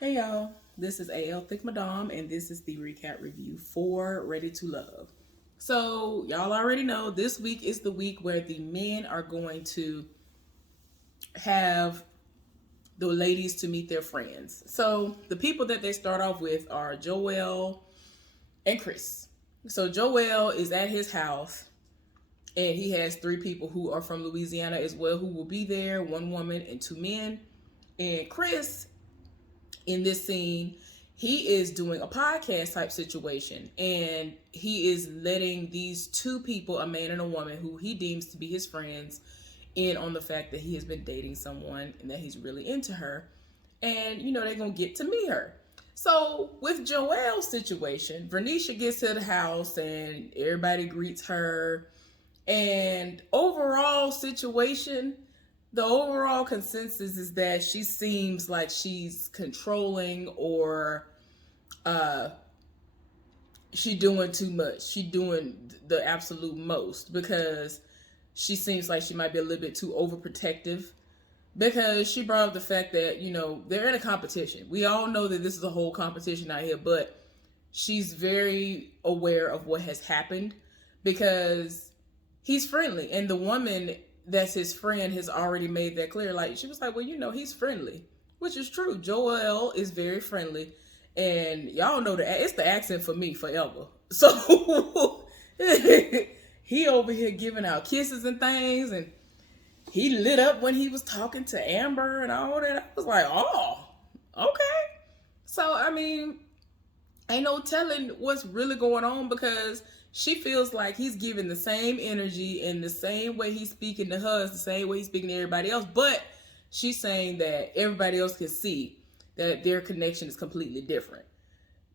Hey y'all, this is AL Thick Madame, and this is the recap review for Ready to Love. So, y'all already know this week is the week where the men are going to have the ladies to meet their friends. So, the people that they start off with are Joel and Chris. So, Joel is at his house, and he has three people who are from Louisiana as well who will be there, one woman and two men. And Chris in this scene, he is doing a podcast type situation, and he is letting these two people, a man and a woman who he deems to be his friends, in on the fact that he has been dating someone and that he's really into her. And they're gonna get to meet her. So with Joelle's situation, Vernisha gets to the house and everybody greets her. And the overall consensus is that she seems like she's controlling, or uh she doing too much. She doing the absolute most, because she seems like she might be a little bit too overprotective, because she brought up the fact that they're in a competition. We all know that this is a whole competition out here, but she's very aware of what has happened, because he's friendly, and the woman that's his friend has already made that clear. Like, she was like, well, he's friendly, which is true. Joel is very friendly, and y'all know that it's the accent for me forever. So he over here giving out kisses and things, and he lit up when he was talking to Amber and all that. I was like, oh, okay. So I mean, ain't no telling what's really going on, because she feels like he's giving the same energy, and the same way he's speaking to her is the same way he's speaking to everybody else. But she's saying that everybody else can see that their connection is completely different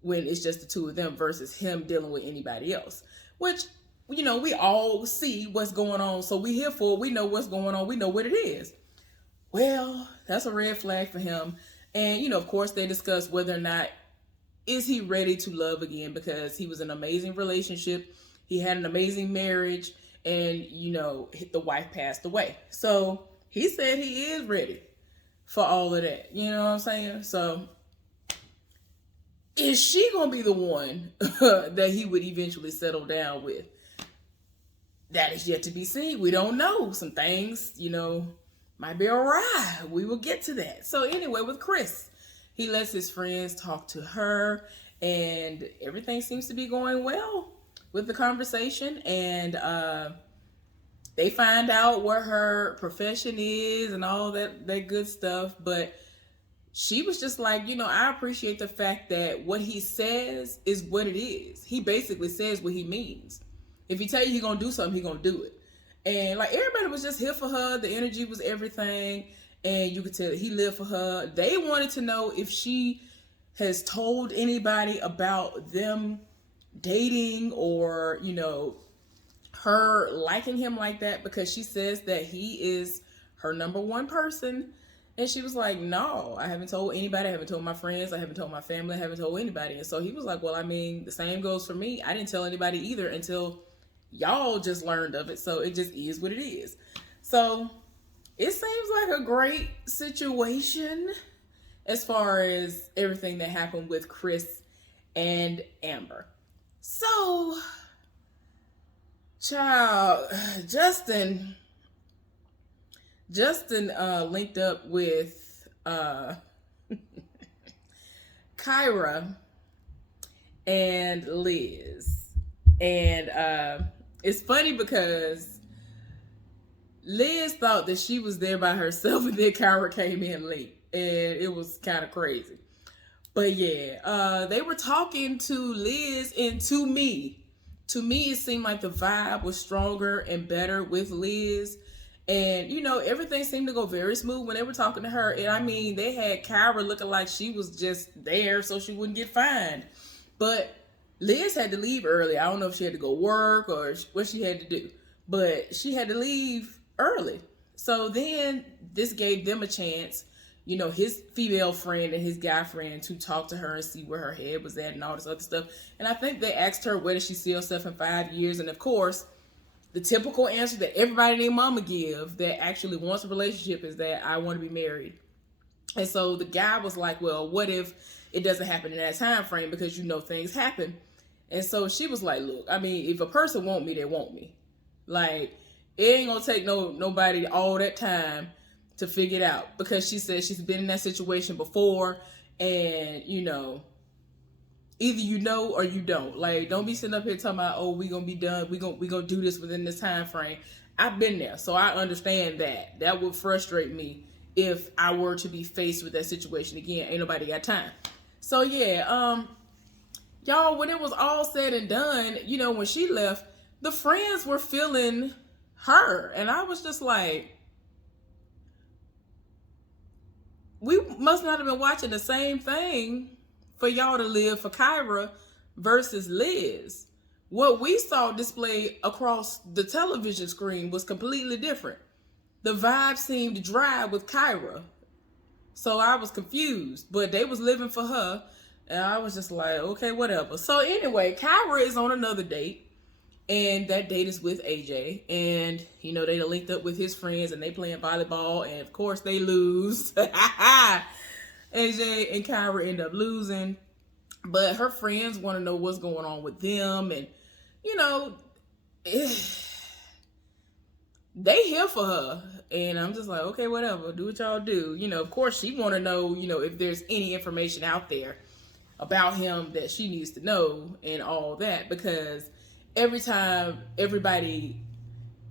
when it's just the two of them versus him dealing with anybody else. Which, we all see what's going on. So we here for it. We know what's going on. We know what it is. Well, that's a red flag for him. And, of course, they discuss whether or not is he ready to love again, because he was in an amazing relationship. He had an amazing marriage, and the wife passed away. So he said he is ready for all of that. You know what I'm saying? So is she gonna be the one that he would eventually settle down with? That is yet to be seen. We don't know. Some things, might be awry. We will get to that. So anyway, with Chris, he lets his friends talk to her, and everything seems to be going well with the conversation. And they find out what her profession is and all that good stuff. But she was just like, I appreciate the fact that what he says is what it is. He basically says what he means. If he tell you he's gonna do something, he's gonna do it. And like, everybody was just here for her. The energy was everything. And you could tell he lived for her. They wanted to know if she has told anybody about them dating, or, her liking him like that, because she says that he is her number one person. And she was like, no, I haven't told anybody. I haven't told my friends. I haven't told my family. I haven't told anybody. And so he was like, well, I mean, the same goes for me. I didn't tell anybody either until y'all just learned of it. So it just is what it is. So it seems like a great situation as far as everything that happened with Chris and Amber. So, child, Justin linked up with Kyra and Liz. And it's funny because Liz thought that she was there by herself, and then Kyra came in late. And it was kind of crazy. But yeah, they were talking to Liz and to me. To me, it seemed like the vibe was stronger and better with Liz. And, everything seemed to go very smooth when they were talking to her. And I mean, they had Kyra looking like she was just there so she wouldn't get fined. But Liz had to leave early. I don't know if she had to go work or what she had to do. But she had to leave early. So then this gave them a chance, his female friend and his guy friend, to talk to her and see where her head was at and all this other stuff. And I think they asked her, where does she see herself in 5 years? And of course, the typical answer that everybody and their mama give that actually wants a relationship is that I want to be married And so the guy was like, well, what if it doesn't happen in that time frame, because you know things happen. And so she was like, look, I mean, if a person want me, they want me. Like, it ain't gonna take nobody all that time to figure it out, because she said she's been in that situation before, and you know, either you know or you don't. Like, don't be sitting up here talking about, oh, we gonna be done, we gonna do this within this time frame. I've been there, so I understand that. That would frustrate me if I were to be faced with that situation again. Ain't nobody got time. So yeah, y'all, when it was all said and done, you know, when she left, the friends were feeling her, and I was just like, we must not have been watching the same thing for y'all to live for Kyra versus Liz. What we saw displayed across the television screen was completely different. The vibe seemed dry with Kyra. So I was confused, but they was living for her, and I was just like, okay, whatever. So anyway, Kyra is on another date, and that date is with AJ, and you know, they linked up with his friends, and they playing volleyball, and of course they lose. AJ and Kyra end up losing, but her friends want to know what's going on with them, and you know, they here for her, and I'm just like, okay, whatever, do what y'all do. You know, of course she want to know, you know, if there's any information out there about him that she needs to know and all that, because every time everybody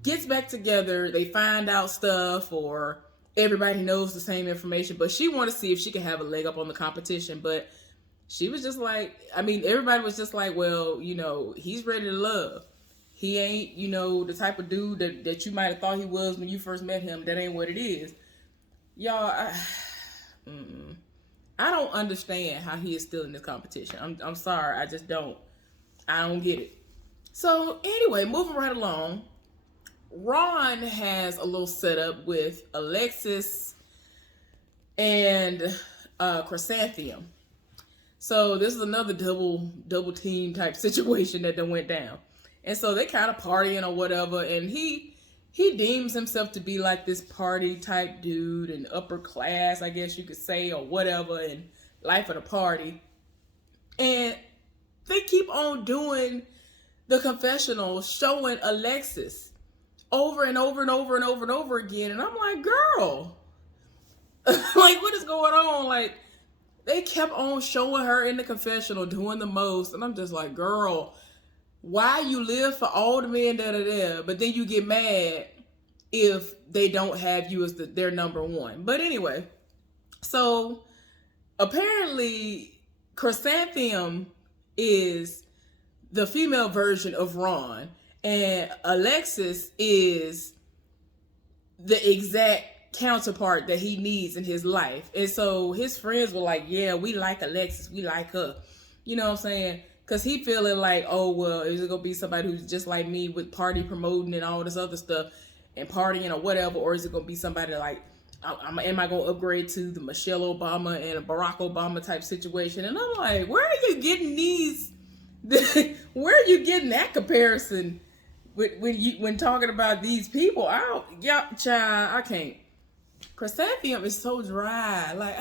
gets back together, they find out stuff, or everybody knows the same information, but she want to see if she can have a leg up on the competition. But she was just like, I mean, everybody was just like, well, you know, he's ready to love. He ain't, you know, the type of dude that you might have thought he was when you first met him. That ain't what it is. Y'all, I don't understand how he is still in this competition. I'm sorry, I just don't. I don't get it. So anyway, moving right along, Ron has a little setup with Alexis and Chrysanthemum. So this is another double team type situation that done went down. And so they kind of partying or whatever, and he deems himself to be like this party type dude and upper class, I guess you could say, or whatever, and life of the party. And they keep on doing the confessional, showing Alexis over and over and over and over and over again. And I'm like, girl, like, what is going on? Like, they kept on showing her in the confessional doing the most. And I'm just like, girl, why you live for all the men that are there, but then you get mad if they don't have you as their number one. But anyway, so apparently Chrysanthemum is the female version of Ron, and Alexis is the exact counterpart that he needs in his life. And so his friends were like, yeah, we like Alexis, we like her. You know what I'm saying? Because he feeling like, oh, well, is it going to be somebody who's just like me with party promoting and all this other stuff and partying or whatever? Or is it going to be somebody like, am I going to upgrade to the Michelle Obama and a Barack Obama type situation? And I'm like, where are you getting these? Where are you getting that comparison when talking about these people? Child, I can't. Chrysanthemum is so dry. Like,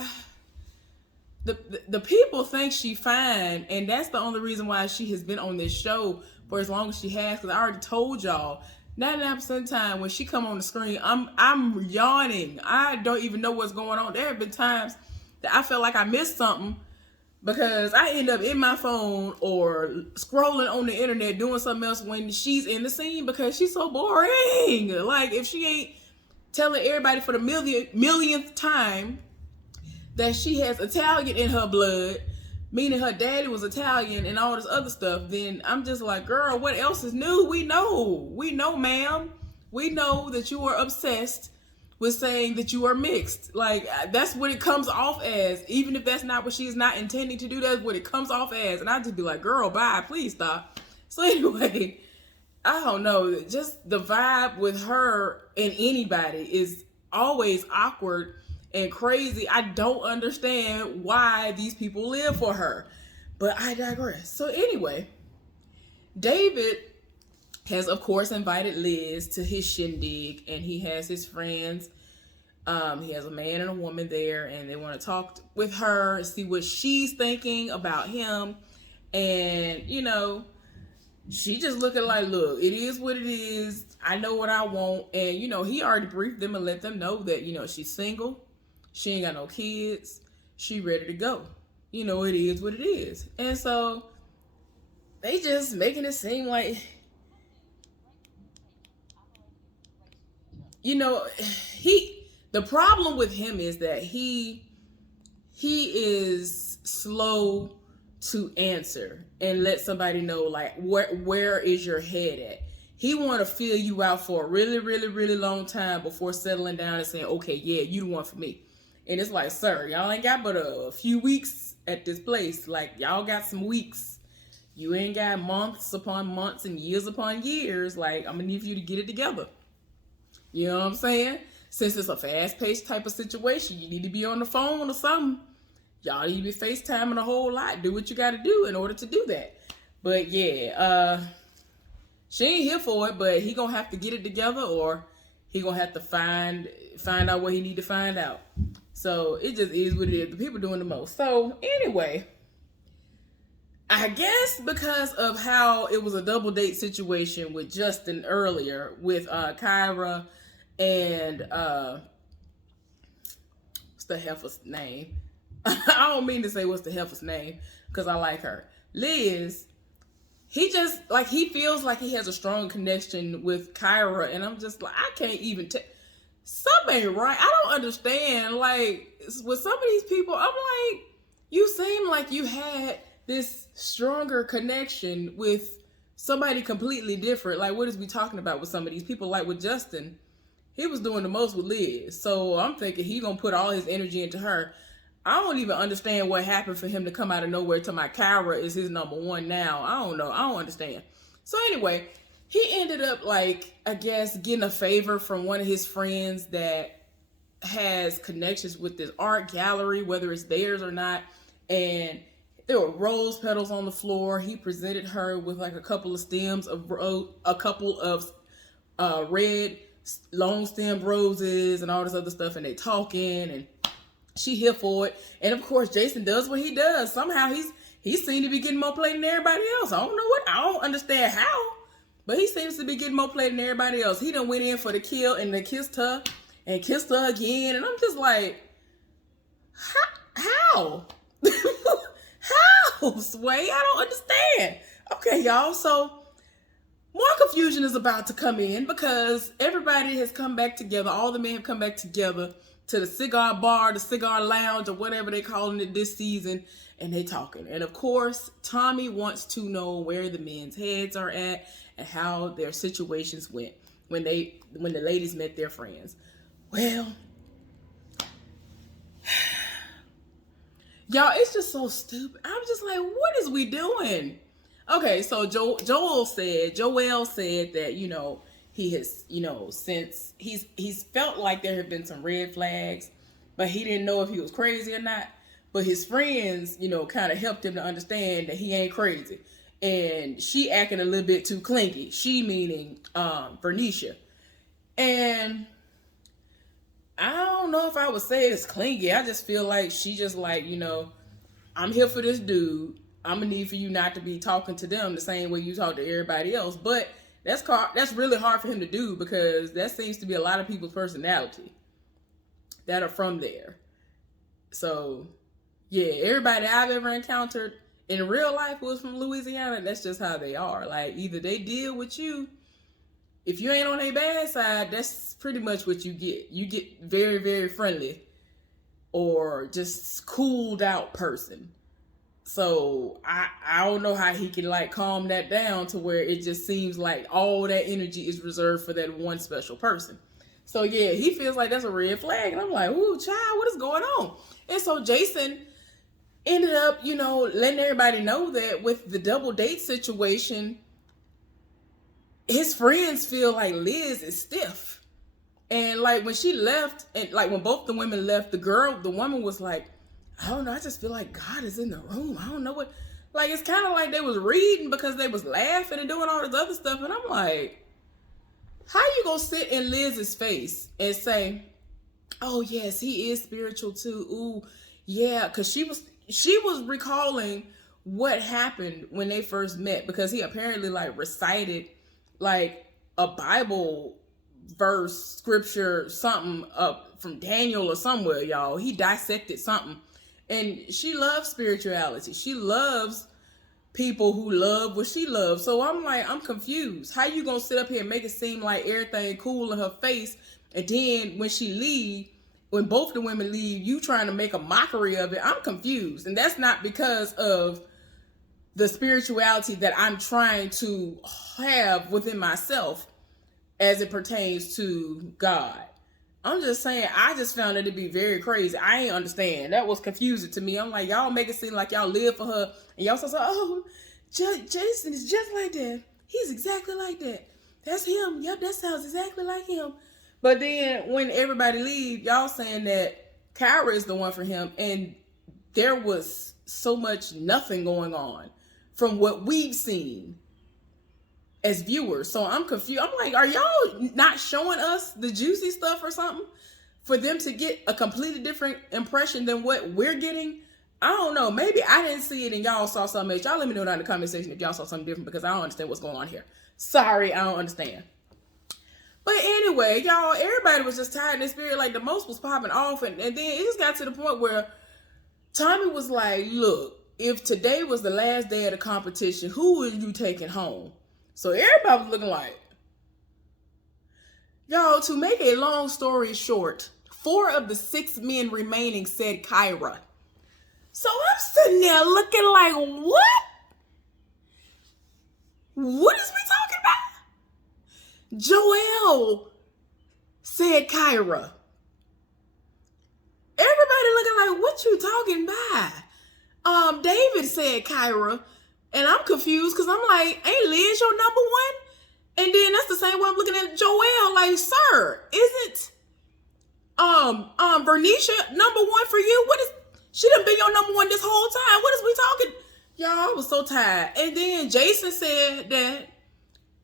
the people think she fine, and that's the only reason why she has been on this show for as long as she has. Because I already told y'all, 99% of the time when she come on the screen, I'm yawning. I don't even know what's going on. There have been times that I felt like I missed something because I end up in my phone or scrolling on the internet doing something else when she's in the scene, because she's so boring. Like, if she ain't telling everybody for the millionth time that she has Italian in her blood, meaning her daddy was Italian and all this other stuff, then I'm just like, girl, what else is new? We know, ma'am. We know that you are obsessed with saying that you are mixed. Like, that's what it comes off as. Even if that's not what she's not intending to do, that's what it comes off as. And I just be like, girl, bye, please stop. So anyway, I don't know, just the vibe with her and anybody is always awkward and crazy. I don't understand why these people live for her, but I digress. So anyway, David has of course invited Liz to his shindig, and he has his friends He has a man and a woman there, and they want to talk with her, see what she's thinking about him. And, you know, she just looking like, look, it is what it is. I know what I want. And, you know, he already briefed them and let them know that, you know, she's single. She ain't got no kids. She ready to go. You know, it is what it is. And so they just making it seem like, you know, the problem with him is that he is slow to answer and let somebody know, like, where is your head at. He want to feel you out for a really, really, really long time before settling down and saying, okay, yeah, you the one for me. And it's like, sir, y'all ain't got but a few weeks at this place. Like, y'all got some weeks. You ain't got months upon months and years upon years. Like, I'm gonna need you to get it together. You know what I'm saying? Since it's a fast-paced type of situation, you need to be on the phone or something. Y'all need to be FaceTiming a whole lot. Do what you got to do in order to do that. But yeah, she ain't here for it, but he gonna have to get it together, or he gonna have to find out what he need to find out. So it just is what it is. The people doing the most. So anyway, I guess because of how it was a double date situation with Justin earlier with Kyra and what's the heifer's name? I don't mean to say what's the heifer's name because I like her. Liz, he just, like, he feels like he has a strong connection with Kyra, and I'm just like, I can't even tell. Something ain't right. I don't understand. Like, with some of these people, I'm like, you seem like you had this stronger connection with somebody completely different. Like, what is we talking about with some of these people? Like with Justin, he was doing the most with Liz. So I'm thinking he gonna put all his energy into her. I don't even understand what happened for him to come out of nowhere to my Kyra is his number one now. I don't know. I don't understand. So anyway, he ended up, like, I guess, getting a favor from one of his friends that has connections with this art gallery, whether it's theirs or not. And there were rose petals on the floor. He presented her with, like, a couple of stems of a couple of red long stemmed roses and all this other stuff. And they talking, and she here for it. And of course, Jason does what he does. Somehow he seemed to be getting more play than everybody else. I don't know what. I don't understand how. But he seems to be getting more play than everybody else. He done went in for the kill and then kissed her and kissed her again. And I'm just like, how? How, Sway? I don't understand. Okay, y'all. So more confusion is about to come in because everybody has come back together. All the men have come back together to the cigar bar, the cigar lounge, or whatever they calling it this season. And they talking. And of course, Tommy wants to know where the men's heads are at and how their situations went when the ladies met their friends. Well, y'all, it's just so stupid. I'm just like, what is we doing? Okay, so Joel said that, you know, he has, you know, since he's felt like there have been some red flags, but he didn't know if he was crazy or not. But his friends, you know, kind of helped him to understand that he ain't crazy. And she acting a little bit too clingy. She meaning Bernicia. And I don't know if I would say it's clingy. I just feel like she just like, you know, I'm here for this dude. I'm gonna need for you not to be talking to them the same way you talk to everybody else. But that's really hard for him to do because that seems to be a lot of people's personality that are from there. So yeah, everybody I've ever encountered in real life was from Louisiana. That's just how they are. Like, either they deal with you. If you ain't on their bad side, that's pretty much what you get. You get very, very friendly or just cooled out person. So I don't know how he can, like, calm that down to where it just seems like all that energy is reserved for that one special person. So yeah, he feels like that's a red flag. And I'm like, ooh, child, what is going on? And so Jason ended up, you know, letting everybody know that with the double date situation, his friends feel like Liz is stiff. And like when she left, and like when both the women left, the woman was like, I don't know, I just feel like God is in the room. I don't know what, like, it's kind of like they was reading because they was laughing and doing all this other stuff. And I'm like, how you gonna sit in Liz's face and say, Oh yes, he is spiritual too. Ooh, yeah, because she was recalling what happened when they first met because he apparently like recited like a Bible verse, scripture, something up from Daniel or somewhere, y'all. He dissected something. And she loves spirituality. She loves people who love what she loves. So I'm like, I'm confused. How you gonna sit up here and make it seem like everything cool in her face, and then when she leave, when both the women leave, you trying to make a mockery of it? I'm confused, and that's not because of the spirituality that I'm trying to have within myself as it pertains to God. I'm just saying, I just found it to be very crazy. I ain't understand. That was confusing to me. I'm like, y'all make it seem like y'all live for her, and y'all say, oh, Jason is just like that. He's exactly like that. That's him. Yep, that sounds exactly like him. But then when everybody leave, y'all saying that Kyra is the one for him, and there was so much nothing going on from what we've seen as viewers. So I'm confused. I'm like, are y'all not showing us the juicy stuff or something for them to get a completely different impression than what we're getting? I don't know. Maybe I didn't see it and y'all saw something else. Y'all let me know down in the comment section if y'all saw something different, because I don't understand what's going on here. Sorry, I don't understand. But anyway, y'all, everybody was just tired in the spirit. Like the most was popping off, and then it just got to the point where Tommy was like, look, if today was the last day of the competition, who are you taking home? So everybody was looking like, y'all, to make a long story short, 4 of the 6 men remaining said Kyra. So I'm sitting there looking like, what? What is we talking about? Joelle said Kyra. Everybody looking like, what you talking about? David said Kyra. And I'm confused because I'm like, ain't Liz your number one? And then that's the same way I'm looking at Joelle, like, sir, isn't Vernisha number one for you? What is, she done been your number one this whole time. What is we talking? Y'all, I was so tired. And then Jason said that.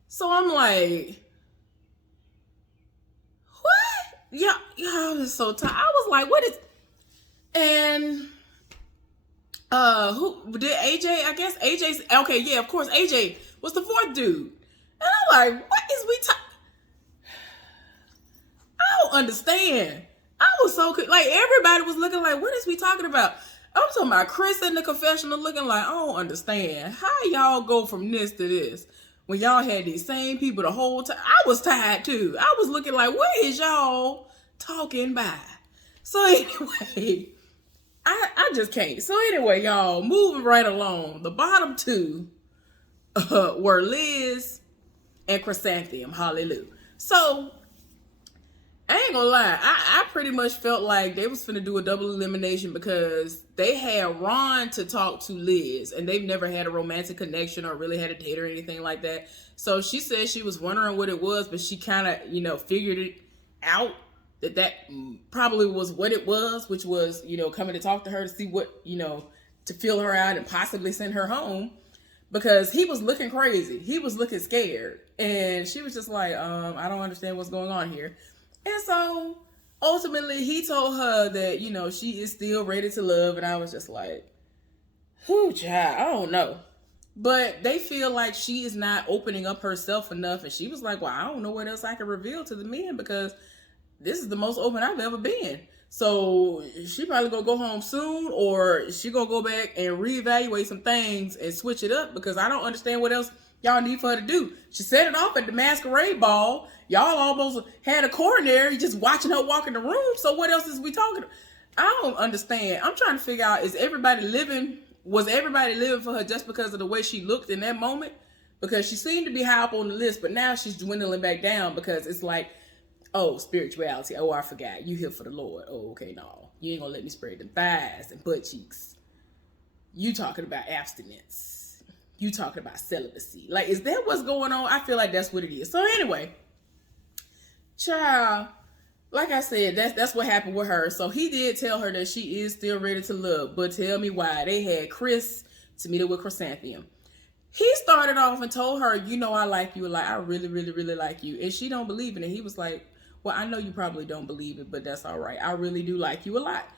So I'm like, what? Yeah, I was so tired. I was like, what is, and who did AJ? I guess AJ's okay, yeah, of course AJ was the 4th dude. And I'm like, what is we talking? I don't understand. I was so like, everybody was looking like, what is we talking about? I'm talking about Chris in the confessional looking like, I don't understand. How y'all go from this to this when y'all had these same people the whole time? I was tired too. I was looking like, what is y'all talking about? So anyway, I just can't. So anyway, y'all, moving right along. The bottom 2 were Liz and Chrysanthemum. Hallelujah. So I ain't gonna lie, I pretty much felt like they was finna do a double elimination because they had Ron to talk to Liz, and they've never had a romantic connection or really had a date or anything like that. So she said she was wondering what it was, but she kind of, figured it out that probably was what it was, which was, coming to talk to her to see what, to feel her out and possibly send her home, because he was looking crazy. He was looking scared. And she was just like, I don't understand what's going on here. And so ultimately he told her that, she is still ready to love. And I was just like, whew, child, I don't know. But they feel like she is not opening up herself enough. And she was like, well, I don't know what else I can reveal to the men, because this is the most open I've ever been. So she probably gonna go home soon, or she gonna go back and reevaluate some things and switch it up, because I don't understand what else y'all need for her to do. She set it off at the masquerade ball. Y'all almost had a coronary just watching her walk in the room. So what else is we talking about? I don't understand. I'm trying to figure out, was everybody living for her just because of the way she looked in that moment? Because she seemed to be high up on the list, but now she's dwindling back down because it's like, oh, spirituality. Oh, I forgot. You here for the Lord. Oh, okay, no. You ain't gonna let me spread them thighs and butt cheeks. You talking about abstinence. You talking about celibacy. Like, is that what's going on? I feel like that's what it is. So anyway, child, like I said, that's what happened with her. So he did tell her that she is still ready to love, but tell me why. They had Chris to meet her with Chrysanthemum. He started off and told her, I like you. Like, I really, really, really like you. And she don't believe in it. He was like, well, I know you probably don't believe it, but that's all right. I really do like you a lot.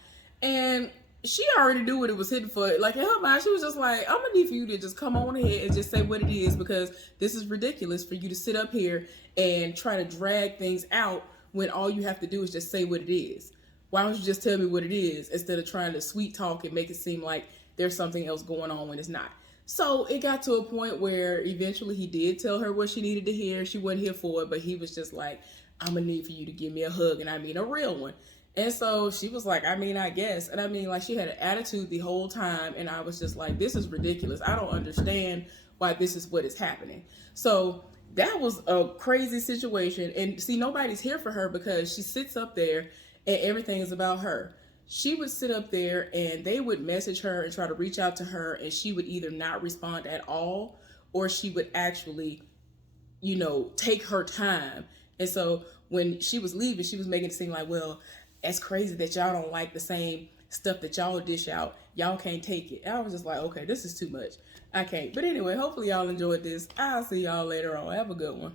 And she already knew what it was hitting for. Like in her mind, she was just like, I'm gonna need for you to just come on ahead and just say what it is, because this is ridiculous for you to sit up here and try to drag things out when all you have to do is just say what it is. Why don't you just tell me what it is instead of trying to sweet talk and make it seem like there's something else going on when it's not? So it got to a point where eventually he did tell her what she needed to hear. She wasn't here for it, but he was just like, I'm gonna need for you to give me a hug, and I mean a real one. And so she was like, I mean, I guess. And I mean, like, she had an attitude the whole time. And I was just like, this is ridiculous. I don't understand why this is what is happening. So that was a crazy situation. And see, nobody's here for her because she sits up there and everything is about her. She would sit up there and they would message her and try to reach out to her, and she would either not respond at all, or she would actually, take her time. And so when she was leaving, she was making it seem like, well, it's crazy that y'all don't like the same stuff that y'all dish out. Y'all can't take it. And I was just like, okay, this is too much. I can't. But anyway, hopefully y'all enjoyed this. I'll see y'all later on. Have a good one.